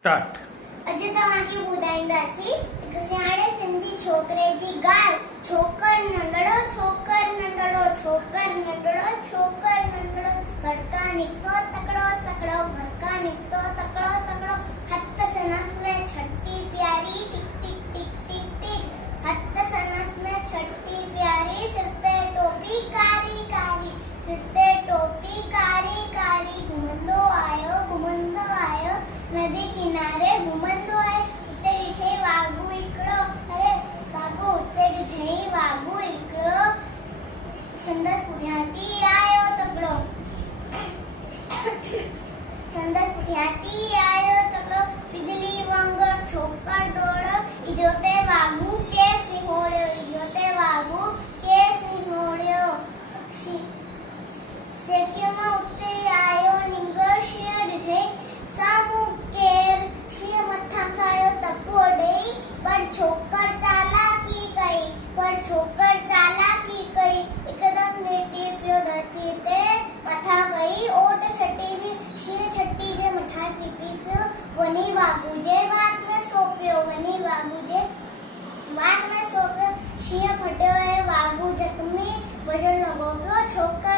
Start. अॼु तव्हांखे ॿुधाईंदासीं हिकु सियाणे सिंधी छोकिरे जी ॻाल्हि। छोकर नंढड़ो, छोकर नंढड़ो, छोकर नंढड़ो, छोकर नंढड़ो, घर का निकितो तकड़ो तकड़ो, घर का निकितो तकड़ो तकड़ो, हथ सनस में छठी प्यारी, टिक टिक टिक टिक टिक, हथ सनस में छठी प्यारी, सिर पे टोपी कारी कारी, सिर पे टोपी कारी कारी, घुमंदो आयो नदी किनारे घुमंदो आहे, उते ॾिठई वाघू हिकिड़ो, अरे वाघू उते ॾिठई वाघू हिकिड़ो, संदसि पुठियां आयो तकिड़ो, संदसि पुठियां आयो तकिड़ो, बिजली वांगुरु छोकर दौड़ो, इजो ते वाघू केस निहोड़ियो, इजो ते वाघू केस निहोड़ियो, सेकियो मां उते आयो निंगर शींहं ॾिठई साम्हूं केर, शींहं मथां सायो टपो ॾेई, पर छोकर चालाकी कई, हिकदमि लेटी पियो धरती ते, मथां कई ओट छटी जी, शींहं छटी जे मथां टिपी पियो, वञी वाघू जे वात में सोपियो, शींहं फटियो ऐं वाघू जख्मी भॼण लॻो पियो, छोकर